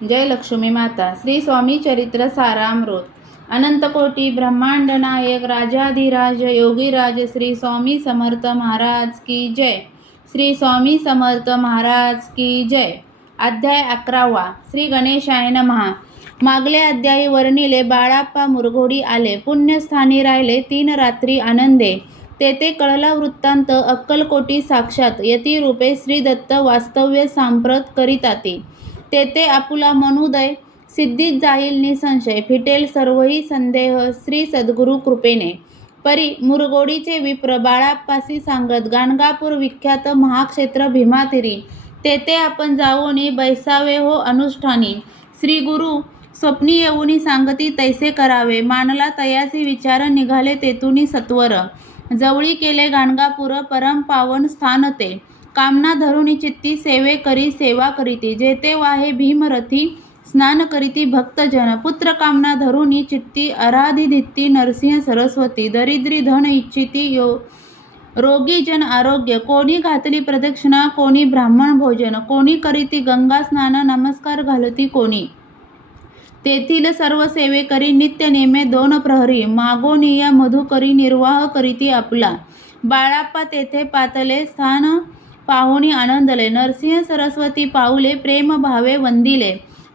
जय लक्ष्मी माता। श्री स्वामी चरित्र सारामृत। अनंतकोटी ब्रह्मांड नायक राजाधिराज योगीराज श्री स्वामी समर्थ महाराज की जय। श्री स्वामी समर्थ महाराज की जय। अध्याय 11वा। श्री गणेशाय नमः। मागले अध्यायी वर्णिले बाळाप्पा मुरघोडी आले. पुण्यस्थानी राहिले 3 रात्री आनंदे. तेथे कळला वृत्तांत. अक्कलकोटी साक्षात यतिरूपे श्री दत्त वास्तव्य सांप्रत करीताती. तेथे आपुला मनोदय सिद्धीत जाईल निसंशय. फिटेल सर्वही संदेह श्री सद्गुरु कृपेने. परी मुरघोडीचे विप्र बाळाप्पासी सांगत गाणगापूर विख्यात महाक्षेत्र भीमातीरी. तेथे आपण जावोनी बैसावे हो अनुष्ठानी. श्री गुरु स्वप्नी येऊनी सांगती तैसे करावे. मानला तयासी विचार निघाले तेथुनी सत्वर. जवळी केले गाणगापूर परम पावन स्थान ते. कामना धरुणी चित्ती सेवे करी सेवा करीती. जेते वाहे भीमरथी स्नान करीती भक्तजन. पुत्र कामना धरुणी चित्ती आराधिदिती नरसिंह सरस्वती. दरिद्री धन इच्छिती रोगी जन आरोग्य. कोणी घातली प्रदक्षिणा कोणी ब्राह्मण भोजन. कोणी करीती गंगा स्नान नमस्कार घालती कोणी. तेथील सर्व सेवे करी नित्य नेमे 2 प्रहरी. मागोनिया मधुकरी निर्वाह करीती आपला. बाळाप्पा तेथे पातले स्थान पाहुणी आनंदले. नरसिंह सरस्वती पाऊले प्रेम भावे वंदिले.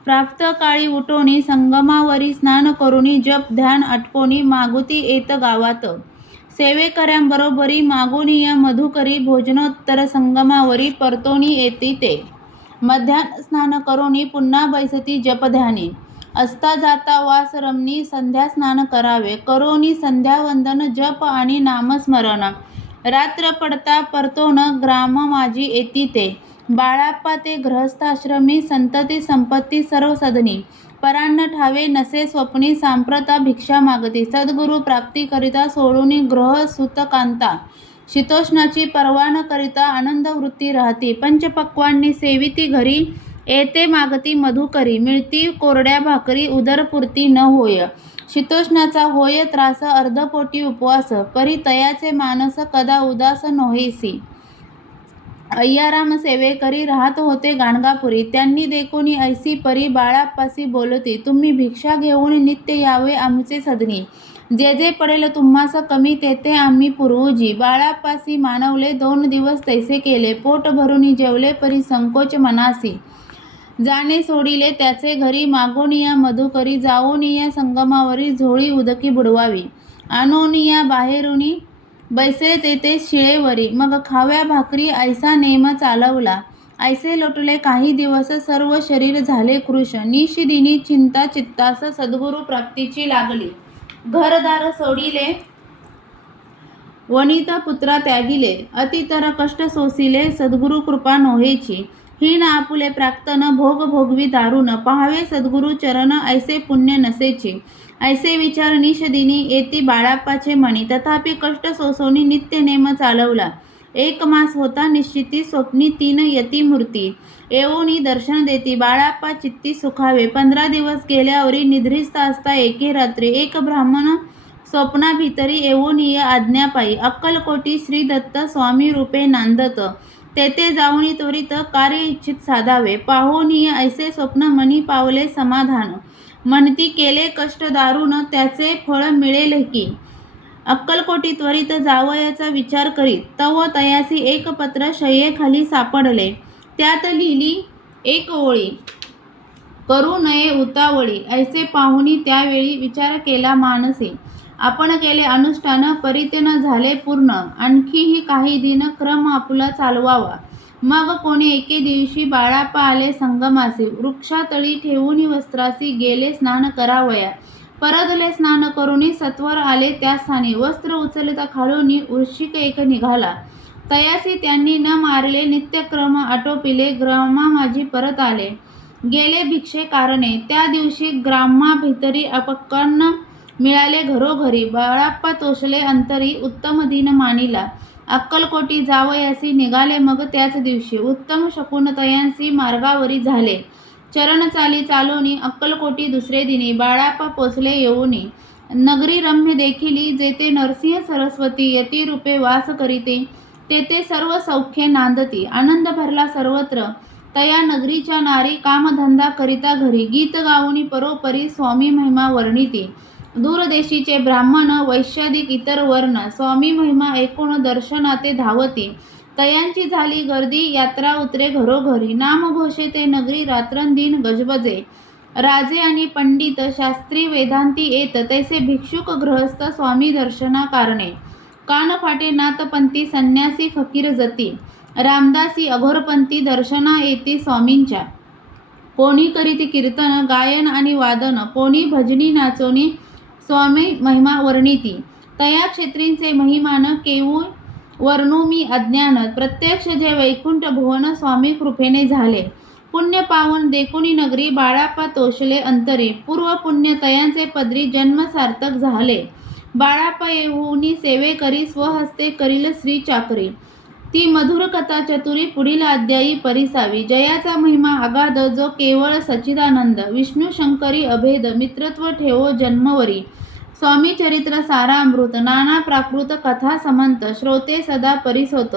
प्राप्त काळी उठोनी संगमावरी स्नान करुनी जप ध्यान आटपोनी मागुती येत गावात. सेवेकऱ्यांबरोबरी मागोनिया मधुकरी भोजनोत्तर संगमावरी परतोनी येती ते. मध्यान्ह स्नान करोनी पुन्हा बैसती जपध्यानी. असता जाता वास रमणी संध्या स्नान करावे. करोनी संध्यावंदन जप आणि नामस्मरण. रात्र पडता परतोन ग्राम माझी येती ते. बाळाप्पा ते गृहस्थाश्रमी संतती संपत्ती सर्व सदनी. परान्न ठावे नसे स्वप्नी सांप्रता भिक्षा मागती. सद्गुरु प्राप्ती करिता सोडूनी गृह सुतकांता. शीतोष्णाची पर्वा न करिता आनंद वृत्ती राहती. पंचपक्वांनी सेविती घरी येते मागती मधुकरी. मिळती कोरड्या भाकरी उदरपूर्ती न होय. शीतोष्णाचा होय त्रास अर्धपोटी उपवास. परी तयाचे मानस कदा उदास नोहेसी. अय्याराम सेवेकरी राहत होते गाणगापुरी. त्यांनी देखोनी ऐसी परी बाळाप्पासी बोलती. तुम्ही भिक्षा घेऊन नित्य यावे आमचे सदनी. जे जे पडेल तुम्हास कमी तेथे आम्ही पुरवुजी. बाळाप्पासी मानवले 2 दिवस तैसे केले. पोट भरुनी जेवले परी संकोच मनासी. जाणे सोडिले त्याचे घरी. मागोनिया मधुकरी जावोनिया संगमावरी. झोळी उदकी बुडवावी. आणोनिया बाहेरुनी बैसले तेथे शिळेवरी. मग खाव्या भाकरी ऐसा नेम चालवला. ऐसे लोटले काही दिवस सर्व शरीर झाले कृश. निशिदिनी चिंता चित्तास सद्गुरु प्राप्तीची लागली. घरदार सोडिले वनिता पुत्रा त्यागिले. अतितर कष्ट सोसिले सद्गुरु कृपा नोहेची. हीन आपुले प्राक्तन भोग भोगवी दारुण. पाहावे सद्गुरु चरण ऐसे पुण्य नसेची. ऐसे विचार निशदिनी येती बाळाप्पाचे मनी. तथापि कष्ट सोसोनी नित्य नेम चालवला. 1 मास होता निश्चिती. स्वप्नी 3 यती मूर्ती. येऊनी दर्शन देती. बाळाप्पा चित्ती सुखावे. 15 दिवस गेल्यावरी निद्रिस्त असता एके रात्री. एक ब्राह्मण स्वप्नाभितरी येऊनिय आज्ञापायी. अक्कलकोटी श्री दत्त स्वामी रूपे नांदत. तेथे जाऊनी त्वरित कार्य इच्छित साधावे. पाहोनिय ऐसे स्वप्न मनी पावले समाधान. म्हणती केले कष्ट दारुण त्याचे फळ मिळेल की. अक्कलकोटी त्वरित जावयाचा विचार करीत. तव तयासी एक पत्र शय्येखाली सापडले. त्यात लिहिली 1 ओळी. करू नये उतावळी. ऐसे पाहुनी त्यावेळी विचार केला मानसी. आपण केले अनुष्ठान परीते न झाले पूर्ण. आणखीही काही दिन क्रम आपुला चालवावा. मग कोणी एके दिवशी बाळाप्पा आले संगमासी. वृक्षातळी ठेवूनी वस्त्रासी गेले स्नान करावया. परतले स्नान करुनी सत्वर आले त्या स्थानी. वस्त्र उचलता खालूनी वृश्चिक एक निघाला. तयासी त्यांनी न मारले नित्यक्रम आटोपिले. ग्रामा माझी परत आले. गेले भिक्षे कारणे. त्या दिवशी ग्रामाभितरी अपक्कन्न मिळाले घरोघरी. बाळाप्पा तोषले अंतरी उत्तम दिन मानिला. अक्कलकोटी जावयासी निघाले मग त्याच दिवशी. उत्तम शकुन तयांसी मार्गावरी झाले. चरण चाली चालोनी अक्कलकोटी दुसरे दिनी. बाळाप्पा पोचले येऊनी. नगरी रम्य देखिली. जेथे नरसिंह सरस्वती यतिरूपे वास करीते. तेथे सर्व सौख्ये नांदती. आनंद भरला सर्वत्र. तया नगरीच्या नारी कामधंदा करिता घरी गीत गाऊनी परोपरी स्वामी महिमा वर्णिती. दूरदेशीचे ब्राह्मण वैश्यादिक इतर वर्ण स्वामी महिमा ऐकून दर्शनाते धावती. तयांची झाली गर्दी यात्रा उतरे घरोघरी. नामघोषे ते नगरी रात्रंदिन गजबजे. राजे आणि पंडित शास्त्री वेदांती येत तैसे भिक्षुक गृहस्थ स्वामी दर्शना कारणे. कान फाटे नाथपंथी संन्यासी फकीर जती. रामदासी अघोरपंथी दर्शना येती स्वामींच्या. कोणी करीती कीर्तन गायन आणि वादन कोणी भजनी नाचोनी स्वामी महिमा वर्णिती. तया क्षेत्रींचे महिमान केवूळ वर्णू मी अज्ञान. प्रत्यक्ष जे वैकुंठ भुवन स्वामी कृपेने झाले. पुण्य पावन देखुनी नगरी बाळाप्पा तोषले अंतरी. पूर्व पुण्य तयांचे पदरी जन्म सार्थक झाले. बाळाप्पा येऊनी सेवे करी स्वहस्ते करील श्री चाकरी. ती मधुर कथा चतुरी पुढील अध्यायी परिसावी. जयाचा महिमा अगाध जो केवळ सच्चिदानंद. विष्णू शंकरी अभेद मित्रत्व ठेवो जन्मवरी. स्वामी चरित्र सारामृत नाना प्राकृत कथा समंत. श्रोते सदा परिसोत.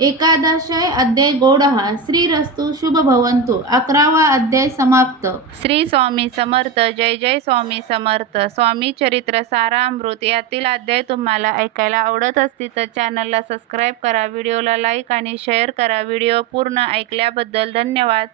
11 अध्याय गौडहा. श्रीरस्तु शुभ भवंतु. 11वा अध्याय समाप्त. श्री स्वामी समर्थ. जय जय स्वामी समर्थ. स्वामी चरित्र सारामृत यातील अध्याय तुम्हाला ऐकायला आवडत असतील तर चॅनलला सबस्क्राईब करा, व्हिडिओला लाईक आणि शेअर करा. व्हिडिओ पूर्ण ऐकल्याबद्दल धन्यवाद.